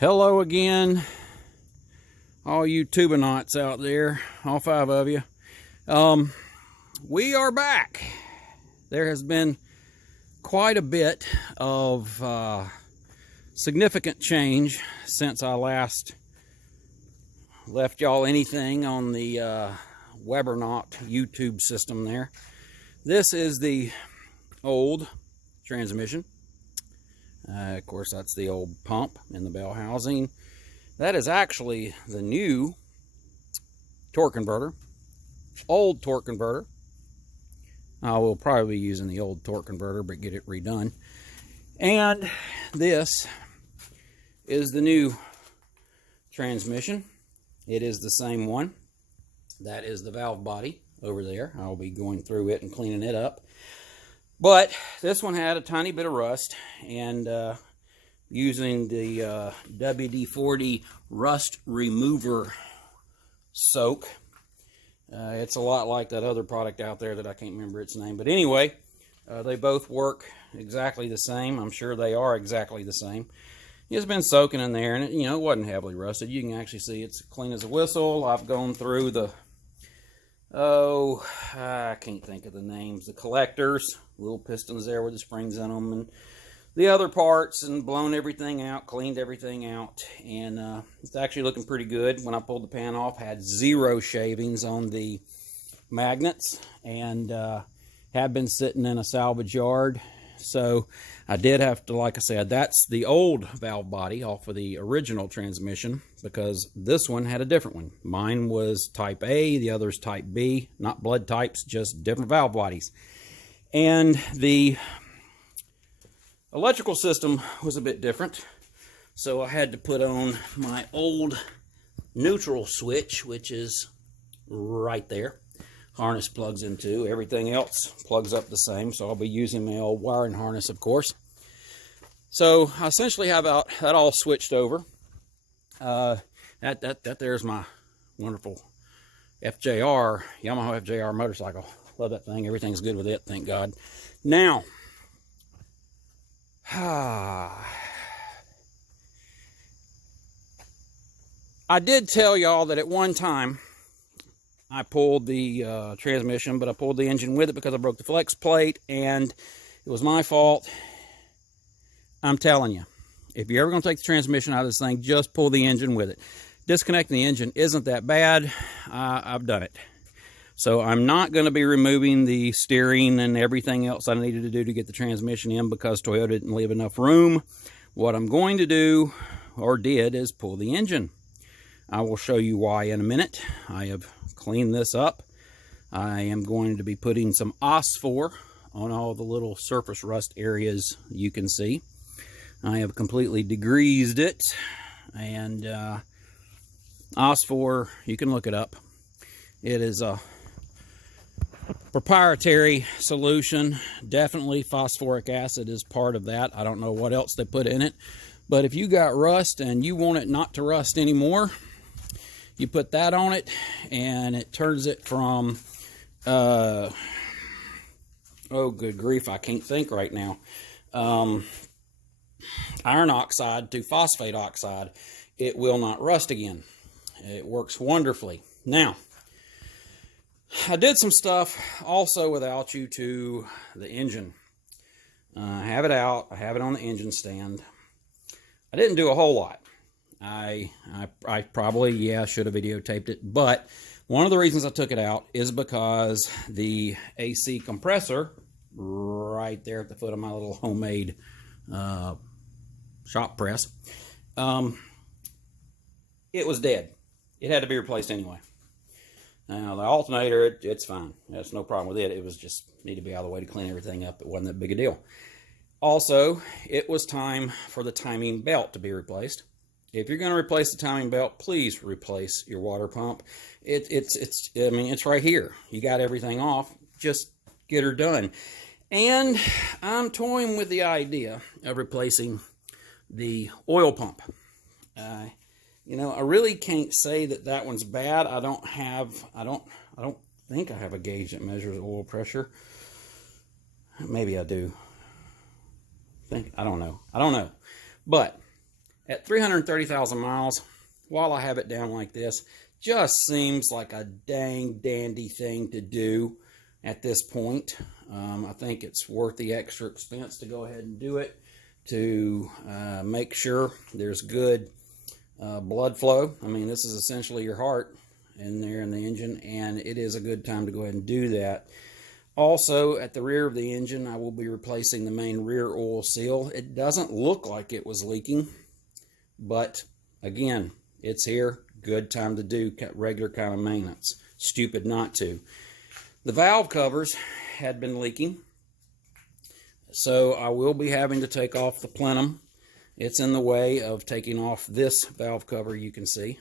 Hello again, all you tubonauts out there, all 5 of you. We are back. There has been quite a bit of significant change since I last left y'all anything on the Webernaut YouTube system there. This is the old transmission. Of course, that's the old pump in the bell housing. That is actually the new torque converter, old torque converter. I will probably be using the old torque converter, but get it redone. And this is the new transmission. It is the same one. That is the valve body over there. I'll be going through it and cleaning it up. But this one had a tiny bit of rust, and using the WD-40 rust remover soak, it's a lot like that other product out there that I can't remember its name. But anyway, they both work exactly the same. I'm sure they are exactly the same. It's been soaking in there, and it wasn't heavily rusted. You can actually see it's clean as a whistle. I've gone through the I can't think of the names. The collectors, little pistons there with the springs in them, and the other parts, and blown everything out, cleaned everything out, and it's actually looking pretty good. When I pulled the pan off, had 0 shavings on the magnets, and had been sitting in a salvage yard. So I did have to, like I said, that's the old valve body off of the original transmission, because this one had a different one. Mine was type A, the other's type B, not blood types, just different valve bodies. And the electrical system was a bit different, so I had to put on my old neutral switch, which is right there. Harness plugs into. Everything else plugs up the same, so I'll be using my old wiring harness, of course. So I essentially have that all switched over. That there's my wonderful Yamaha FJR motorcycle. Love that thing. Everything's good with it, thank God. Now, I did tell y'all that at one time I pulled the transmission, but I pulled the engine with it because I broke the flex plate, and it was my fault. I'm telling you, if you're ever going to take the transmission out of this thing, just pull the engine with it. Disconnecting the engine isn't that bad. I've done it. So I'm not going to be removing the steering and everything else I needed to do to get the transmission in, because Toyota didn't leave enough room. What I'm going to do, or did, is pull the engine. I will show you why in a minute. I have cleaned this up. I am going to be putting some OS4 on all the little surface rust areas you can see. I have completely degreased it, and OS4, you can look it up. It is a proprietary solution. Definitely phosphoric acid is part of that. I don't know what else they put in it, but if you got rust and you want it not to rust anymore, you put that on it, and it turns it from, oh, good grief, I can't think right now, iron oxide to phosphate oxide. It will not rust again. It works wonderfully. Now, I did some stuff also without you to the engine. I have it out. I have it on the engine stand. I didn't do a whole lot. I probably, should have videotaped it, but one of the reasons I took it out is because the AC compressor right there at the foot of my little homemade shop press, it was dead. It had to be replaced anyway. Now the alternator, it's fine. That's no problem with it. It was just need to be out of the way to clean everything up. It wasn't that big a deal. Also, it was time for the timing belt to be replaced. If you're going to replace the timing belt, please replace your water pump. It's right here. You got everything off. Just get her done. And I'm toying with the idea of replacing the oil pump. I really can't say that one's bad. I don't think I have a gauge that measures oil pressure. Maybe I do. I don't know. But At 330,000 miles, while I have it down like this, just seems like a dang dandy thing to do at this point. I think it's worth the extra expense to go ahead and do it to make sure there's good blood flow. I mean, this is essentially your heart in there in the engine, and it is a good time to go ahead and do that. Also, at the rear of the engine, I will be replacing the main rear oil seal. It doesn't look like it was leaking, but again, it's here. Good time to do regular kind of maintenance. Stupid not to. The valve covers had been leaking, so I will be having to take off the plenum. It's in the way of taking off this valve cover, you can see.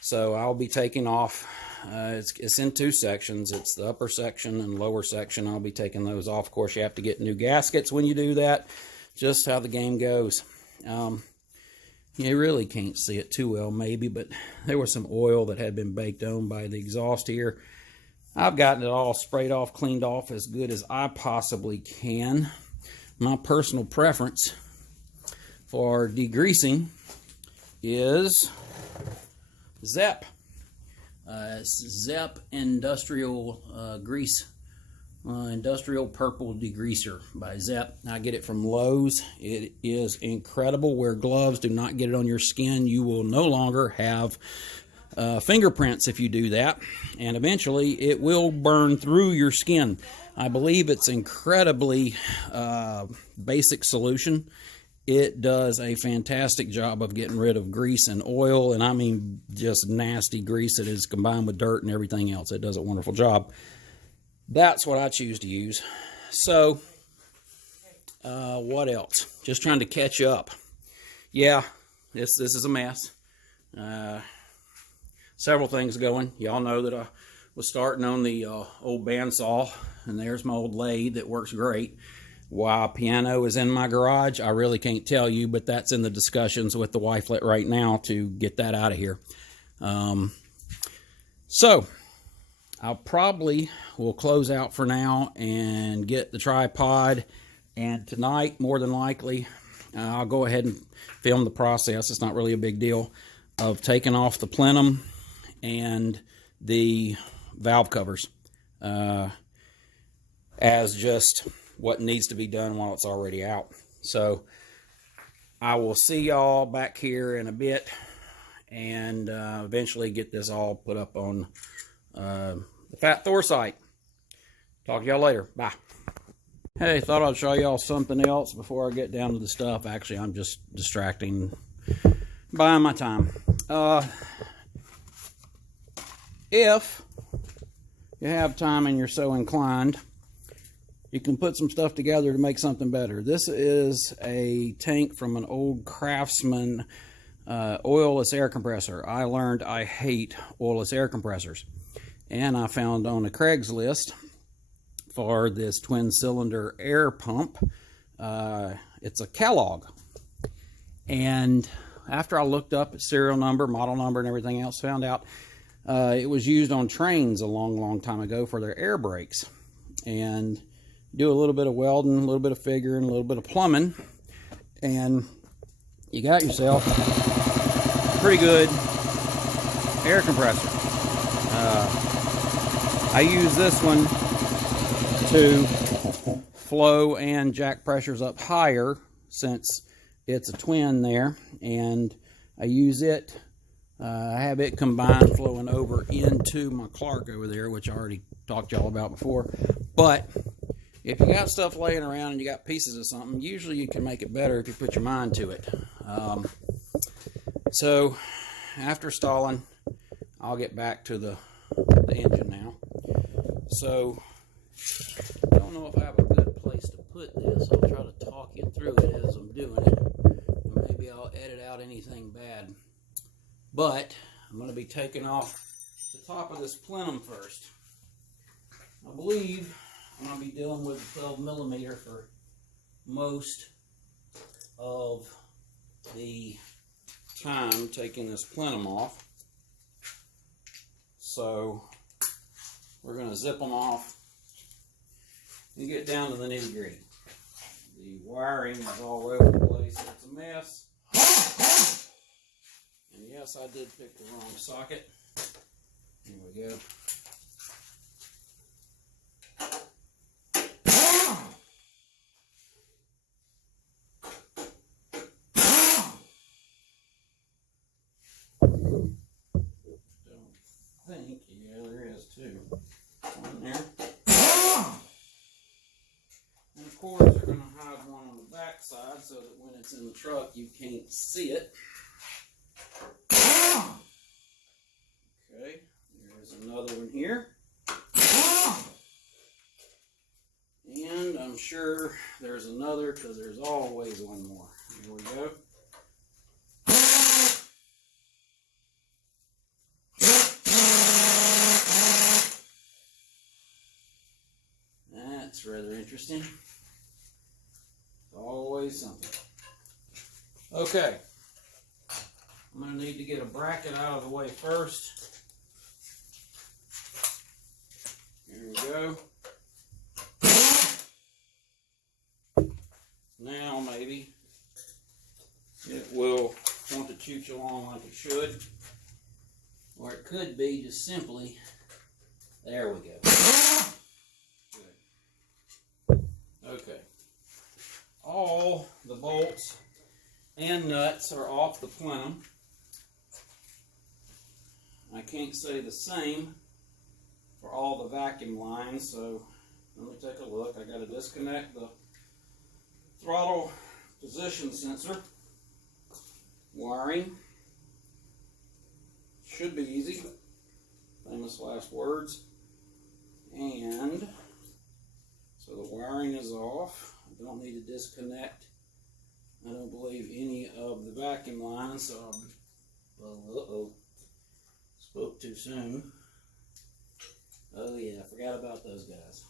So I'll be taking off, it's in two sections. It's the upper section and lower section. I'll be taking those off. Of course, you have to get new gaskets when you do that. Just how the game goes. You really can't see it too well, maybe, but there was some oil that had been baked on by the exhaust here. I've gotten it all sprayed off, cleaned off as good as I possibly can. My personal preference for degreasing is Zep. Zep Industrial Grease. Industrial Purple Degreaser by Zep. I get it from Lowe's. It is incredible. Wear gloves. Do not get it on your skin. You will no longer have fingerprints if you do that. And eventually it will burn through your skin. I believe it's incredibly basic solution. It does a fantastic job of getting rid of grease and oil, and I mean just nasty grease that is combined with dirt and everything else. It does a wonderful job. That's what I choose to use. So, what else? Just trying to catch up. Yeah, this is a mess. Several things going. Y'all know that I was starting on the old bandsaw, and there's my old lathe that works great. Why piano is in my garage, I really can't tell you, but that's in the discussions with the wifelet right now to get that out of here. So, I'll probably will close out for now and get the tripod, and tonight, more than likely, I'll go ahead and film the process. It's not really a big deal of taking off the plenum and the valve covers as just what needs to be done while it's already out. So I will see y'all back here in a bit, and eventually get this all put up on the Fat Thor site. Talk to y'all later. Bye. Hey, thought I'd show y'all something else before I get down to the stuff. Actually, I'm just distracting, buying my time. If you have time and you're so inclined, you can put some stuff together to make something better. This is a tank from an old Craftsman oilless air compressor. I learned I hate oilless air compressors, and I found on a Craigslist for this twin cylinder air pump. It's a Kellogg, and after I looked up its serial number, model number, and everything else, found out it was used on trains a long time ago for their air brakes. And do a little bit of welding, a little bit of figuring, a little bit of plumbing, and you got yourself a pretty good air compressor. I use this one to flow and jack pressures up higher, since it's a twin there, and I use it. I have it combined flowing over into my Clark over there, which I already talked to y'all about before. But if you got stuff laying around and you got pieces of something, usually you can make it better if you put your mind to it. So after stalling, I'll get back to the engine now. So I don't know if I have a good place to put this. I'll try to talk you through it as I'm doing it. Maybe I'll edit out anything bad. But I'm going to be taking off the top of this plenum first. I believe I'm going to be dealing with 12 millimeter for most of the time taking this plenum off. So we're going to zip them off and get down to the nitty-gritty. The wiring is all over the place. It's a mess. Yes, I did pick the wrong socket. Here we go. Don't think, yeah, there is two. One there. And of course, they're going to hide one on the back side so that when it's in the truck, you can't see it. Okay, there's another one here. And I'm sure there's another because there's always one more. Here we go. That's rather interesting. Always something. Okay. I'm going to need to get a bracket out of the way first. Here we go. Now maybe it will want to chooch along like it should. Or it could be just simply, there we go. Good. Okay. All the bolts and nuts are off the plenum. I can't say the same for all the vacuum lines, so let me take a look. I got to disconnect the throttle position sensor wiring. Should be easy. Famous last words. And so the wiring is off. I don't need to disconnect, I don't believe, any of the vacuum lines, so spoke too soon. Oh yeah, I forgot about those guys.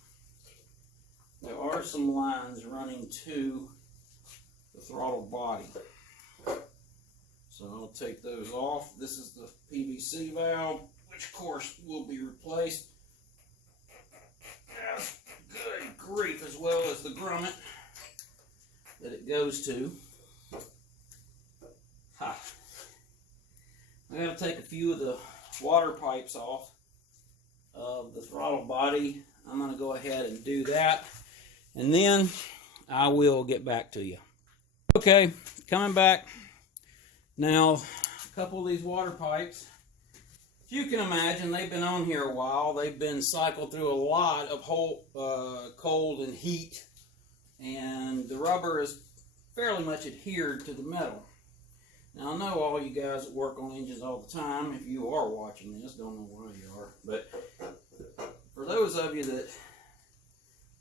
There are some lines running to the throttle body. So I'll take those off. This is the PVC valve, which of course will be replaced. Good grief, as well as the grommet that it goes to. Ha. I gotta take a few of the water pipes off of the throttle body. I'm gonna go ahead and do that, and then I will get back to you. Okay, coming back. Now, a couple of these water pipes, if you can imagine, they've been on here a while. They've been cycled through a lot of cold and heat, and the rubber is fairly much adhered to the metal. Now, I know all you guys that work on engines all the time, if you are watching this, don't know why you are, but for those of you that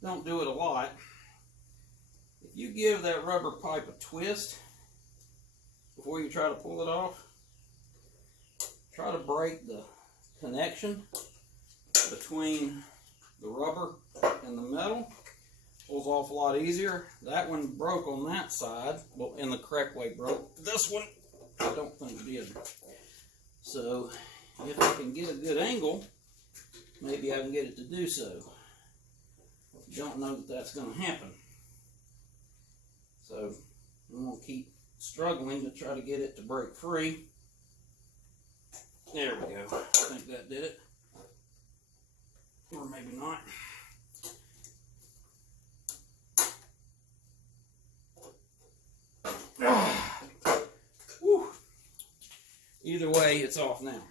don't do it a lot, if you give that rubber pipe a twist before you try to pull it off, try to break the connection between the rubber and the metal. Pulls off a lot easier. That one broke on that side, well, in the correct way broke. This one, I don't think did. So, if I can get a good angle, maybe I can get it to do so. Don't know that that's going to happen. So, I'm going to keep struggling to try to get it to break free. There we go. I think that did it. Or maybe not. Whew. Either way, it's off now.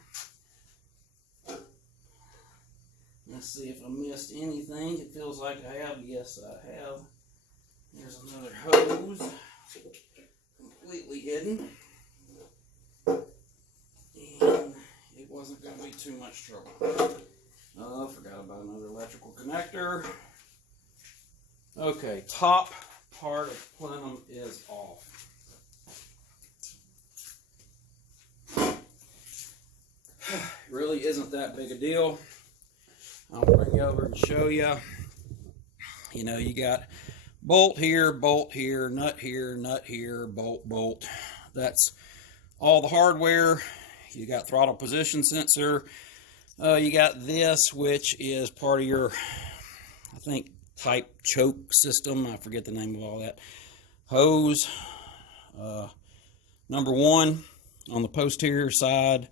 Let's see if I missed anything. It feels like I have. Yes, I have. There's another hose. Completely hidden. And it wasn't going to be too much trouble. Oh, forgot about another electrical connector. Okay, top part of plenum is off. Really isn't that big a deal. I'll bring you over and show you. You know, you got bolt here, nut here, bolt. That's all the hardware. You got throttle position sensor. You got this, which is part of your, I think, type choke system. I forget the name of all that. Hose, number one, on the posterior side,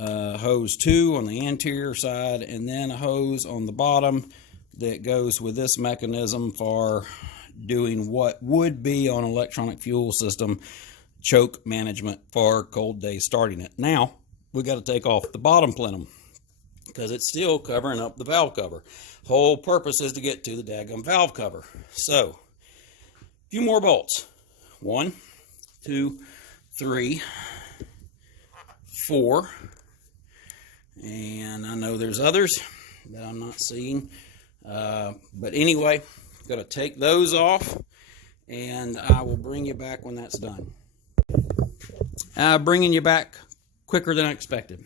hose 2 on the anterior side, and then a hose on the bottom that goes with this mechanism for doing what would be on an electronic fuel system choke management for cold days starting it. Now we got to take off the bottom plenum because it's still covering up the valve cover. Whole purpose is to get to the daggum valve cover. So a few more bolts. 1, 2, 3, 4, and I know there's others that I'm not seeing, but anyway, got to take those off, and I will bring you back when that's done. Bringing you back quicker than I expected.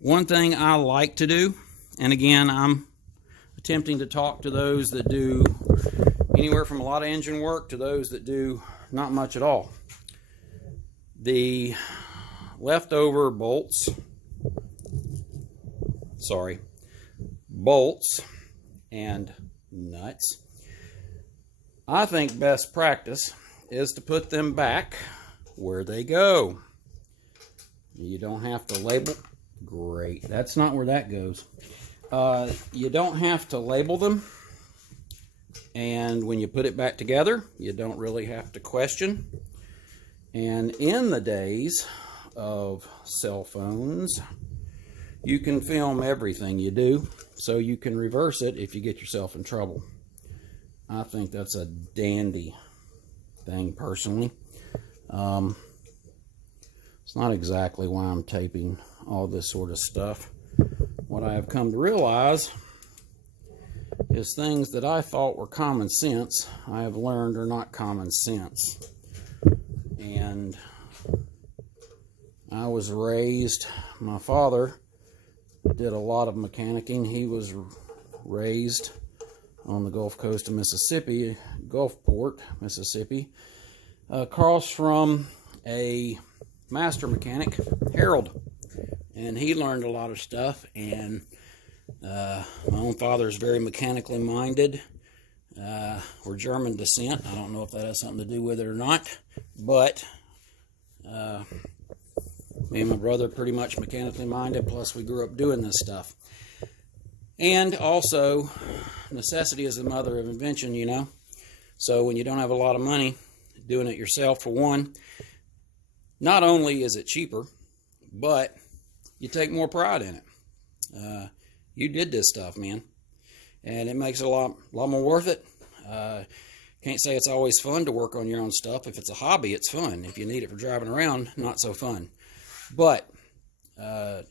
One thing I like to do, and again, I'm attempting to talk to those that do anywhere from a lot of engine work to those that do not much at all. The leftover bolts and nuts, I think best practice is to put them back where they go. You don't have to label. Great, that's not where that goes. You don't have to label them, and when you put it back together, you don't really have to question. And in the days of cell phones, you can film everything you do, so you can reverse it if you get yourself in trouble. I think that's a dandy thing, personally. It's not exactly why I'm taping all this sort of stuff. What I have come to realize is things that I thought were common sense, I have learned are not common sense. And I was raised, my father did a lot of mechanicking. He was raised on the Gulf Coast of Mississippi, Gulfport, Mississippi, across from a master mechanic, Harold. And he learned a lot of stuff, and my own father is very mechanically minded. We're German descent. I don't know if that has something to do with it or not, but me and my brother are pretty much mechanically minded, plus we grew up doing this stuff. And also, necessity is the mother of invention, you know. So when you don't have a lot of money, doing it yourself, for one, not only is it cheaper, but you take more pride in it. You did this stuff, man, and it makes it a lot more worth it. Can't say it's always fun to work on your own stuff. If it's a hobby, it's fun. If you need it for driving around, not so fun. But yeah,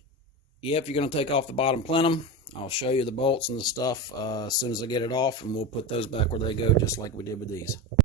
if you're going to take off the bottom plenum, I'll show you the bolts and the stuff as soon as I get it off, and we'll put those back where they go, just like we did with these.